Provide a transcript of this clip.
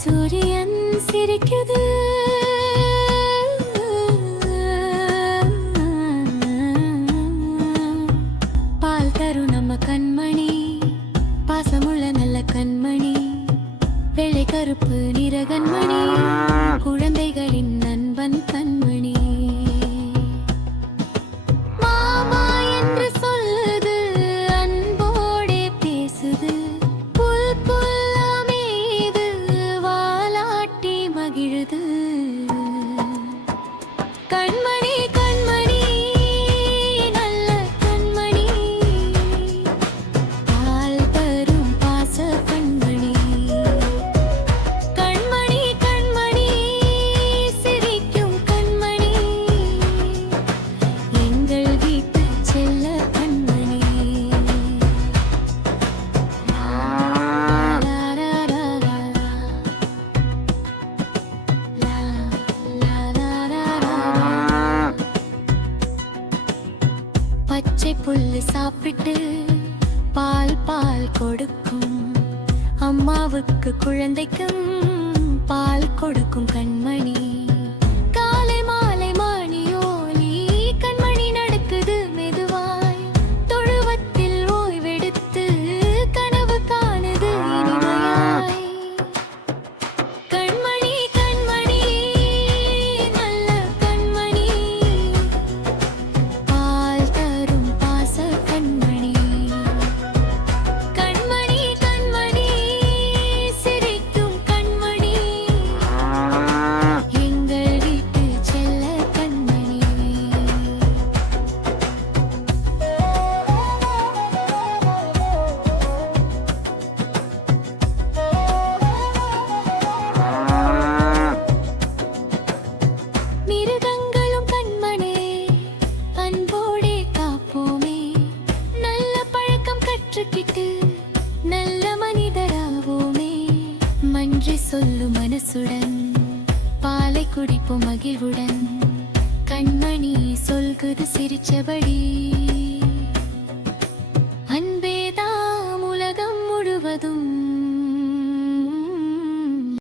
சூரியன் சிரிக்குது, பால் தரும் நம்ம கண்மணி, பாசமுள்ள நல்ல கண்மணி, வெள்ளை கருப்பு நிற கண்மணி, குழந்தைகளின் நண்பன் கண்மணி. மாமா என்று சொல்லுது, அன்போடே பேசுது, புல் புல்லாமேது வாலாட்டி மகிழுது. கண்மணி கண்மணி நல்ல கண்மணி, பால் தரும் பாச கண்மணி. கண்மணி கண்மணி சிரிக்கும் கண்மணி, எங்கள் வீட்டு செல்ல கண்மணி. பச்சை புல்லு சாப்பிட்டு பால் பால் கொடுக்கும் அம்மாவுக்கு, குழந்தைக்கும் பால் கொடுக்கும் கண்மணி. காலை மாலை மணியோலி, கண்மணி நடக்குது மெதுவாய், தொழுவத்தில் ஓய்வெடுத்து கனவு காணுது இனிமையாய். கண்மணி கண்மணி நல்ல கண்மணி, பால் தரும் பாச கண்மணி. கண்மணி கண்மணி சிரிக்கும் கண்மணி, எங்கள் வீட்டு செல்ல கண்மணி. மிருகங்களும் கண்மணி, அன்போடே காப்போமே, நல்ல பழக்கம் கற்றுக்கிட்டு நல்ல மனிதராவோமே. மன்றி சொல்லும் மனசுடன் பாலை குடிப்போம் மகிழ்வுடன், கண்மணி சொல்குது சிரிச்சபடி.